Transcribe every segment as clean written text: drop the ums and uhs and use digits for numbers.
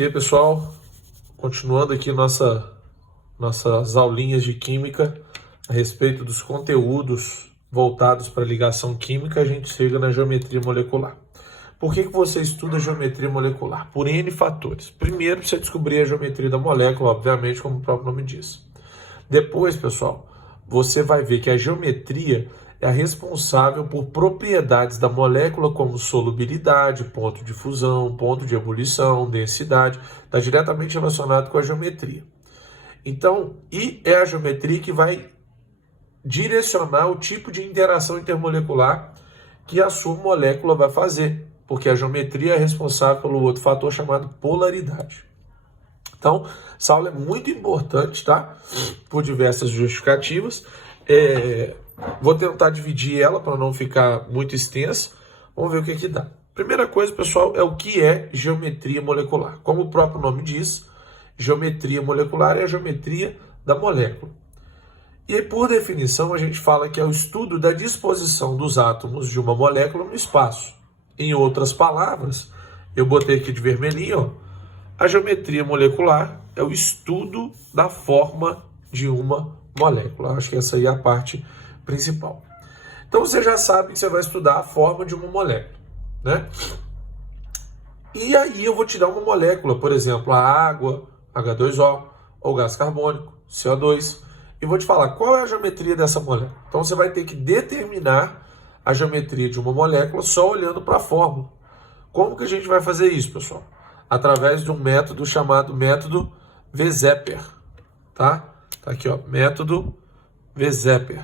E aí, pessoal, continuando aqui nossas aulinhas de química a respeito dos conteúdos voltados para ligação química, a gente chega na geometria molecular. Por que você estuda geometria molecular? Por N fatores. Primeiro, você descobrir a geometria da molécula, obviamente, como o próprio nome diz. Depois, pessoal, você vai ver que a geometria é a responsável por propriedades da molécula como solubilidade, ponto de fusão, ponto de ebulição, densidade, está diretamente relacionado com a geometria. Então, e é a geometria que vai direcionar o tipo de interação intermolecular que a sua molécula vai fazer, porque a geometria é responsável pelo outro fator chamado polaridade. Então, essa aula é muito importante, tá? Por diversas justificativas. Vou tentar dividir ela para não ficar muito extensa. Vamos ver o que dá. Primeira coisa, pessoal, é o que é geometria molecular. Como o próprio nome diz, geometria molecular é a geometria da molécula. E aí, por definição, a gente fala que é o estudo da disposição dos átomos de uma molécula no espaço. Em outras palavras, eu botei aqui de vermelhinho, ó, a geometria molecular é o estudo da forma de uma molécula. Acho que essa aí é a parte principal. Então você já sabe que você vai estudar a forma de uma molécula, né? E aí eu vou te dar uma molécula, por exemplo, a água, H2O, ou gás carbônico, CO2, e vou te falar qual é a geometria dessa molécula. Então você vai ter que determinar a geometria de uma molécula só olhando para a fórmula. Como que a gente vai fazer isso, pessoal? Através de um método chamado método Weizsäcker, tá? Tá aqui, ó, método Weizsäcker,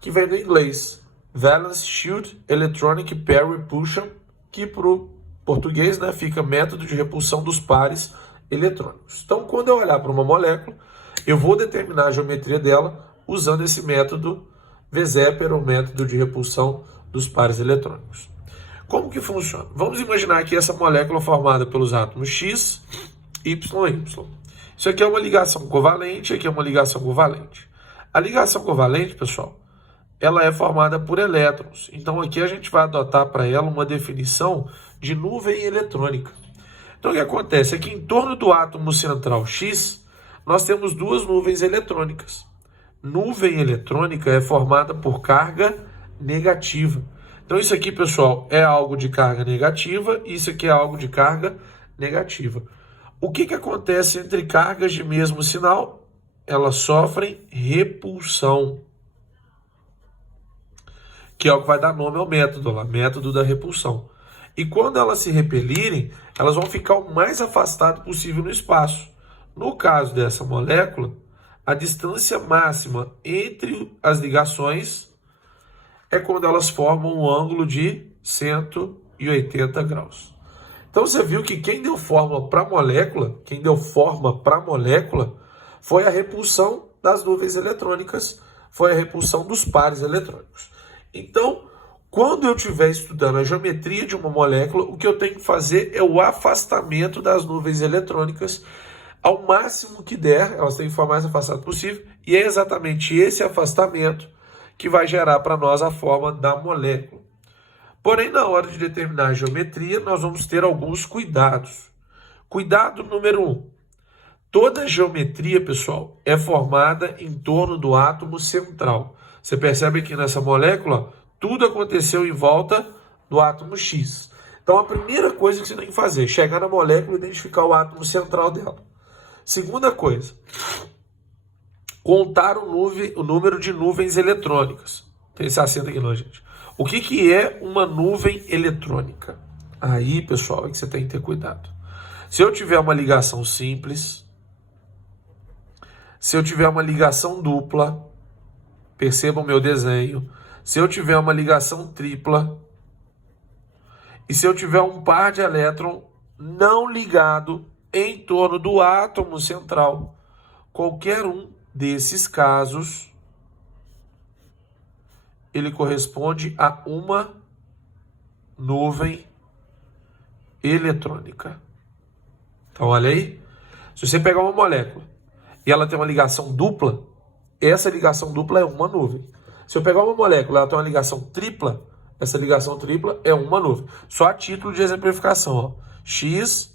que vem do inglês Valence Shield Electronic Pair Repulsion, que para o português, né, fica método de repulsão dos pares eletrônicos. Então, quando eu olhar para uma molécula, eu vou determinar a geometria dela usando esse método Weizsäcker, ou método de repulsão dos pares eletrônicos. Como que funciona? Vamos imaginar que essa molécula é formada pelos átomos X, Y e Y. Isso aqui é uma ligação covalente, aqui é uma ligação covalente. A ligação covalente, pessoal, ela é formada por elétrons. Então aqui a gente vai adotar para ela uma definição de nuvem eletrônica. Então o que acontece é que em torno do átomo central X, nós temos duas nuvens eletrônicas. Nuvem eletrônica é formada por carga negativa. Então isso aqui, pessoal, é algo de carga negativa e isso aqui é algo de carga negativa. O que acontece entre cargas de mesmo sinal? Elas sofrem repulsão, que é o que vai dar nome ao método lá, método da repulsão. E quando elas se repelirem, elas vão ficar o mais afastado possível no espaço. No caso dessa molécula, a distância máxima entre as ligações é quando elas formam um ângulo de 180 graus. Então você viu que quem deu forma para a molécula, foi a repulsão das nuvens eletrônicas, foi a repulsão dos pares eletrônicos. Então, quando eu estiver estudando a geometria de uma molécula, o que eu tenho que fazer é o afastamento das nuvens eletrônicas ao máximo que der, elas têm que ficar o mais afastado possível, e é exatamente esse afastamento que vai gerar para nós a forma da molécula. Porém, na hora de determinar a geometria, nós vamos ter alguns cuidados. Cuidado número 1. Toda geometria, pessoal, é formada em torno do átomo central. Você percebe que nessa molécula, tudo aconteceu em volta do átomo X. Então, a primeira coisa que você tem que fazer é chegar na molécula e identificar o átomo central dela. Segunda coisa, contar o número de nuvens eletrônicas. Tem esse acento aqui não, gente. O que é uma nuvem eletrônica? Aí, pessoal, é que você tem que ter cuidado. Se eu tiver uma ligação simples, se eu tiver uma ligação dupla, percebam o meu desenho, se eu tiver uma ligação tripla, e se eu tiver um par de elétron não ligado em torno do átomo central, qualquer um desses casos, ele corresponde a uma nuvem eletrônica. Então, olha aí. Se você pegar uma molécula e ela tem uma ligação dupla, essa ligação dupla é uma nuvem. Se eu pegar uma molécula e ela tem uma ligação tripla, essa ligação tripla é uma nuvem. Só a título de exemplificação, ó. X,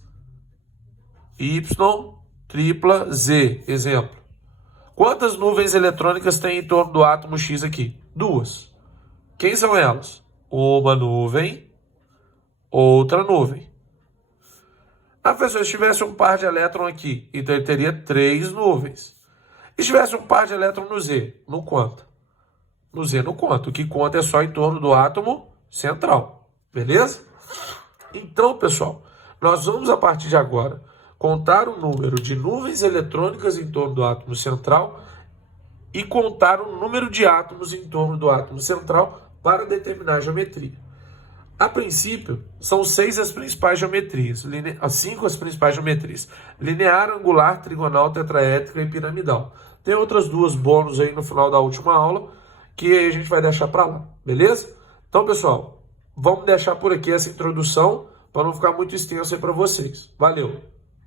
Y, tripla, Z, exemplo. Quantas nuvens eletrônicas tem em torno do átomo X aqui? Duas. Quem são elas? Uma nuvem, outra nuvem. Ah, professor, se tivesse um par de elétron aqui, então ele teria 3 nuvens. E se tivesse um par de elétron no Z? Não conta. No Z não conta. O que conta é só em torno do átomo central. Beleza? Então, pessoal, nós vamos a partir de agora contar o número de nuvens eletrônicas em torno do átomo central e contar o número de átomos em torno do átomo central para determinar a geometria. A princípio, são 6 as principais geometrias, 5 as principais geometrias: linear, angular, trigonal, tetraédrica e piramidal. Tem outras 2 bônus aí no final da última aula, que a gente vai deixar para lá, beleza? Então, pessoal, vamos deixar por aqui essa introdução, para não ficar muito extenso aí para vocês. Valeu!